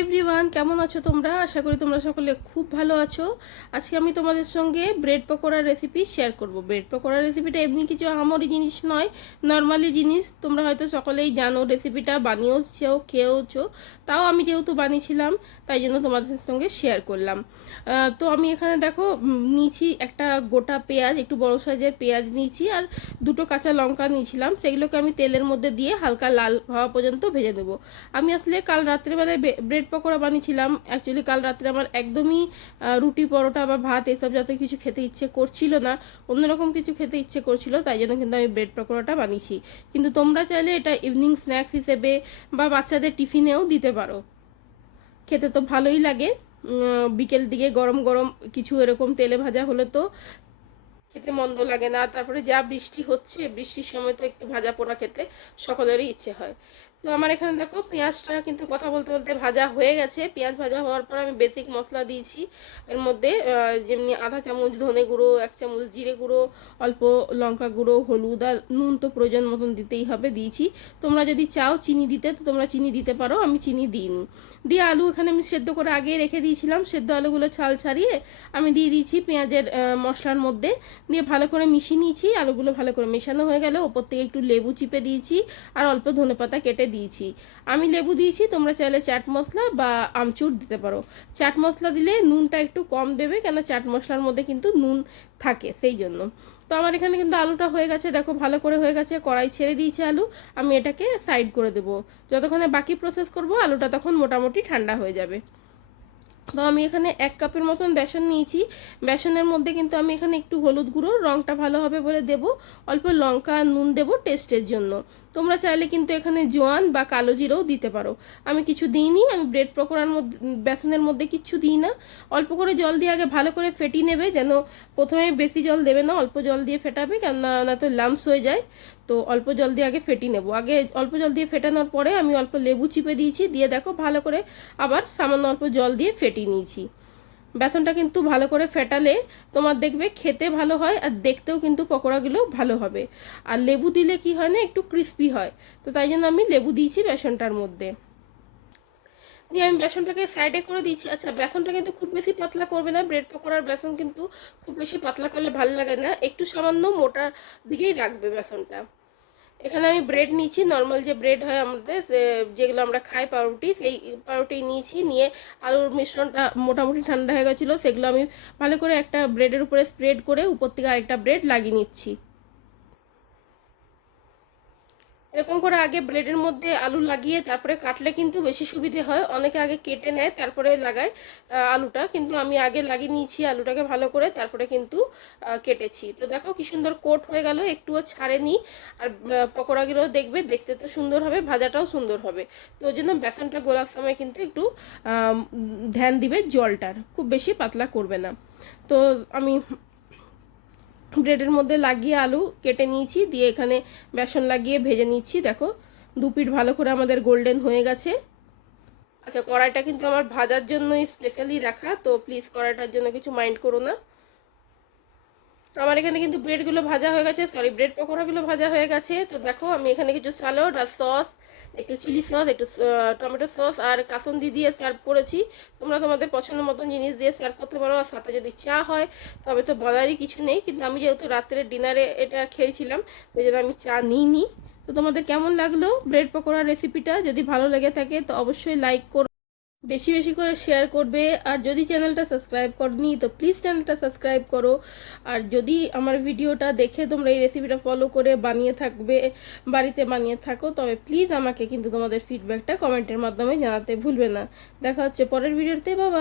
Everyone, কেমন আছো তোমরা? আশা করি তোমরা সকলে খুব ভালো আছো। আজকে আমি তোমাদের সঙ্গে ব্রেড পকোড়ার রেসিপি শেয়ার করব। ব্রেড পকোড়ার রেসিপিটা এমনি কিছু আহামরি জিনিস নয়, নর্মালি জিনিস। তোমরা হয়তো সকলেই জানো, রেসিপিটা বানিয়েওছো, খেয়েওছো। তাও আমি যেহেতু বানিয়েছিলাম তাই জন্য তোমাদের সঙ্গে শেয়ার করলাম। তো আমি এখানে দেখো নিয়েছি একটা গোটা পেঁয়াজ, একটু বড় সাইজের পেঁয়াজ নিয়েছি, আর দুটো কাঁচা লঙ্কা নিয়েছিলাম। সেগুলোকে আমি তেলের মধ্যে দিয়ে হালকা লাল হওয়া পর্যন্ত ভেজে নেবো। আমি আসলে কাল রাত্রেবেলায় ব্রেড পকোড়া বানিয়েছিলাম। অ্যাকচুয়ালি কাল রাত্রে আমার একদমই রুটি, পরোটা বা ভাত এসব যাতে কিছু খেতে ইচ্ছে করছিল না, অন্যরকম কিছু খেতে ইচ্ছে করছিল, তাই জন্য কিন্তু আমি ব্রেড পকোড়াটা বানিয়েছি। কিন্তু তোমরা চাইলে এটা ইভিনিং স্ন্যাক্স হিসেবে বা বাচ্চাদের টিফিনেও দিতে পারো, খেতে তো ভালোই লাগে। বিকেল দিকে গরম গরম কিছু এরকম তেলে ভাজা হলে তো খেতে মন্দ লাগে না। তারপরে যা বৃষ্টি হচ্ছে, বৃষ্টির সময় তো একটু ভাজা পোড়া খেতে সকলেরই ইচ্ছে হয়। তো আমার এখানে দেখো পেঁয়াজটা কিন্তু কথা বলতে বলতে ভাজা হয়ে গেছে। পেঁয়াজ ভাজা হওয়ার পর আমি বেসিক মশলা দিয়েছি এর মধ্যে, যেমনি আধা চামচ ধনে গুঁড়ো, 1 চামচ জিরে গুঁড়ো, অল্প লঙ্কা গুঁড়ো, হলুদ আর নুন তো প্রয়োজন মতন দিতেই হবে, দিয়েছি। তোমরা যদি চাও চিনি দিতে তো তোমরা চিনি দিতে পারো, আমি চিনি দিইনি। দিয়ে আলু এখানে আমি সেদ্ধ করে আগে রেখে দিয়েছিলাম, সেদ্ধ আলুগুলো ছাল ছাড়িয়ে আমি দিয়ে দিয়েছি পেঁয়াজের মশলার মধ্যে। দিয়ে ভালো করে মিশিয়ে নিয়েছি। আলুগুলো ভালো করে মেশানো হয়ে গেলে ওপর থেকে একটু লেবু চিপে দিয়েছি আর অল্প ধনেপাতা কেটে দিয়েছি। আমি লেবু দিয়েছি, তোমরা চাইলে চাট মশলা বা আমচুর দিতে পারো। চাট মশলা দিলে নুনটা একটু কম দেবে, কেন চাট মশলার মধ্যে কিন্তু নুন থাকে, সেই জন্য। তো আমার এখানে কিন্তু আলুটা হয়ে গেছে, দেখো ভালো করে হয়ে গেছে, কড়াই ছেড়ে দিয়েছে আলু। আমি এটাকে সাইড করে দেবো। যতক্ষণে বাকি প্রসেস করব আলুটা তখন মোটামুটি ঠান্ডা হয়ে যাবে। তো আমি এখানে 1 কাপের মতন বেসন নিয়েছি। বেসনের মধ্যে কিন্তু আমি এখানে একটু হলুদ গুঁড়ো, রঙটা ভালো হবে বলে দেব, অল্প লঙ্কা নুন দেব টেস্টের জন্য। তোমরা চাইলে কিন্তু এখানে জোয়ান বা কালো জিরেও দিতে পারো। আমি কিছু দিইনি, আমি ব্রেড পকোড়ার মধ্যে বেসনের মধ্যে কিচ্ছু দিই না। অল্প করে জল দিয়ে আগে ভালো করে ফেটিয়ে নেবে, যেন প্রথমে বেশি জল দেবে না, অল্প জল দিয়ে ফেটাবে, কেননা না তো লাম্পস হয়ে যায়। তো অল্প জল দিয়ে আগে ফেটিয়ে নেবো। আগে অল্প জল দিয়ে ফেটানোর পরে আমি অল্প লেবু চিপে দিয়েছি, দিয়ে দেখো ভালো করে আবার সামান্য অল্প জল দিয়ে ফেটিয়ে নিয়েছি। বেসনটা কিন্তু ভালো করে ফেটালে তোমার দেখবে খেতে ভালো হয়, আর দেখতেও কিন্তু পকোড়াগুলো ভালো হবে। আর লেবু দিলে কি হয় না, একটু ক্রিস্পি হয়। তো তাই জন্য আমি লেবু দিয়েছি বেসনটার মধ্যে। দিয়ে আমি বেসনটাকে সাইডে করে দিয়েছি। আচ্ছা, বেসনটা কিন্তু খুব বেশি পাতলা করবে না, ব্রেড পকোড়ার বেসন কিন্তু খুব বেশি পাতলা করলে ভালো লাগে না, একটু সামান্য মোটা দিকেই রাখবে বেসনটা। এখানে আমি ব্রেড নিয়েছি, নর্মাল যে ব্রেড হয় আমাদের, যেগুলো আমরা খাই পাউরুটি, সেই পাউরুটি নিয়েছি। নিয়ে আলুর মিশ্রণটা মোটামুটি ঠান্ডা হয়ে গেছিলো, সেগুলো আমি ভালো করে একটা ব্রেডের উপরে স্প্রেড করে উপর থেকে আরেকটা ব্রেড লাগিয়ে নিচ্ছি। এরকম করে আগে ব্রেডের মধ্যে আলু লাগিয়ে তারপরে কাটলে কিন্তু বেশি সুবিধে হয়। অনেকে আগে কেটে নেয় তারপরে লাগায় আলুটা, কিন্তু আমি আগে লাগিয়ে নিয়েছি আলুটাকে ভালো করে, তারপরে কিন্তু কেটেছি। তো দেখো কি সুন্দর কোট হয়ে গেল, একটুও ছাড়েনি। আর পকোড়াগুলো দেখবে দেখতে তো সুন্দর হবে, ভাজাটাও সুন্দর হবে। তো ওই জন্য বেসনটা গোলার সময় কিন্তু একটু ধ্যান দিবে, জলটার খুব বেশি পাতলা করবে না। তো আমি ব্রেডের মধ্যে লাগিয়ে আলু কেটে নিয়েছি, দিয়ে এখানে বেসন লাগিয়ে ভেজে নিচ্ছি। দেখো দু পিঠ ভালো করে আমাদের গোল্ডেন হয়ে গেছে। আচ্ছা, কড়াইটা কিন্তু আমার ভাজার জন্যই স্পেশালি রাখা, তো প্লিজ কড়াইটার জন্য কিছু মাইন্ড করো না। আমার এখানে কিন্তু ব্রেডগুলো ভাজা হয়ে গেছে, সরি ব্রেড পকোড়াগুলো ভাজা হয়ে গেছে। তো দেখো আমি এখানে কিছু স্যালাড আর সস, একটু চিলি সস, একটু টমেটো সস আর কাসুন্দি দিয়ে সার্ভ করেছি। তোমরা তোমাদের পছন্দ মতন জিনিস দিয়ে সার্ভ করতে পারো। আর সাথে যদি চা হয় তবে তো বলারই কিছু নেই, কিন্তু আমি যেহেতু রাত্রের ডিনারে এটা খেয়েছিলাম ওই জন্য আমি চা নিইনি। তো তোমাদের কেমন লাগলো ব্রেড পকোড়ার রেসিপিটা? যদি ভালো লেগে থাকে তো অবশ্যই লাইক করো, বেশি বেশি করে শেয়ার করবে। আর যদি চ্যানেলটা সাবস্ক্রাইব করনি তো প্লিজ চ্যানেলটা সাবস্ক্রাইব করো। আর যদি আমার ভিডিওটা দেখে তোমরা এই রেসিপিটা ফলো করে বানিয়ে থাকবে, বাড়িতে বানিয়ে থাকো, তবে প্লিজ আমাকে কিন্তু তোমাদের ফিডব্যাকটা কমেন্টের মাধ্যমে জানাতে ভুলবে না। দেখা হচ্ছে পরের ভিডিওতে, বাবা।